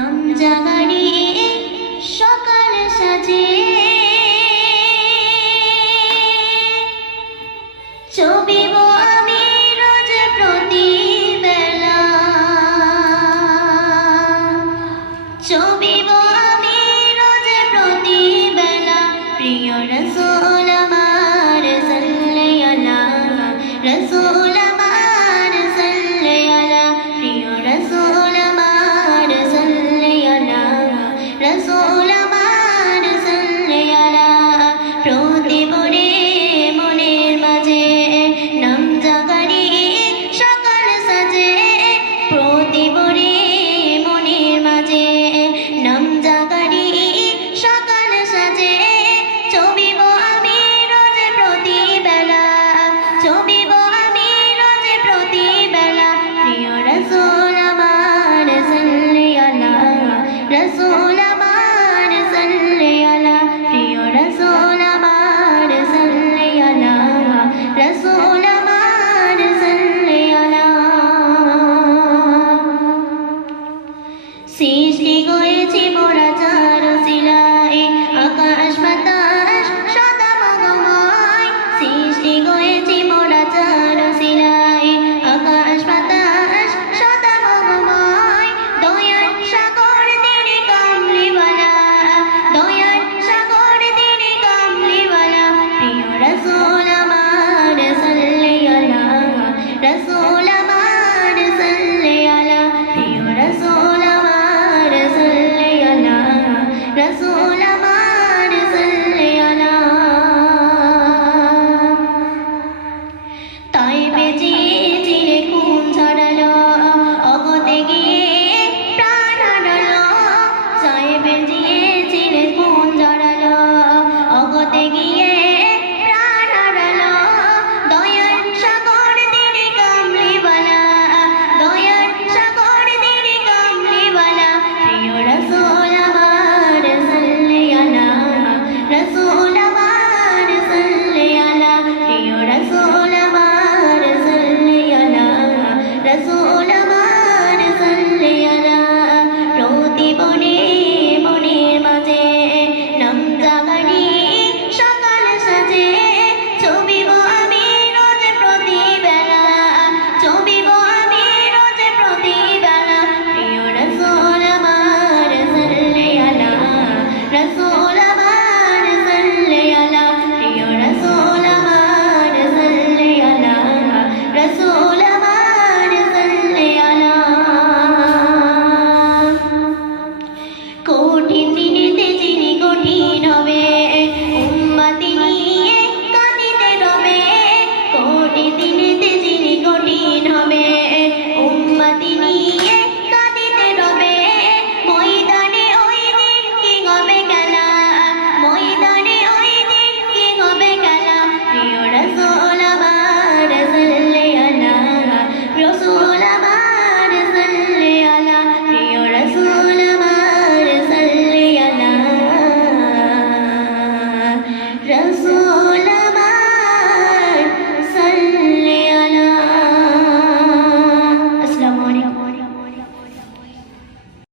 নাম জাগারি সকাল সাজে। ছবিব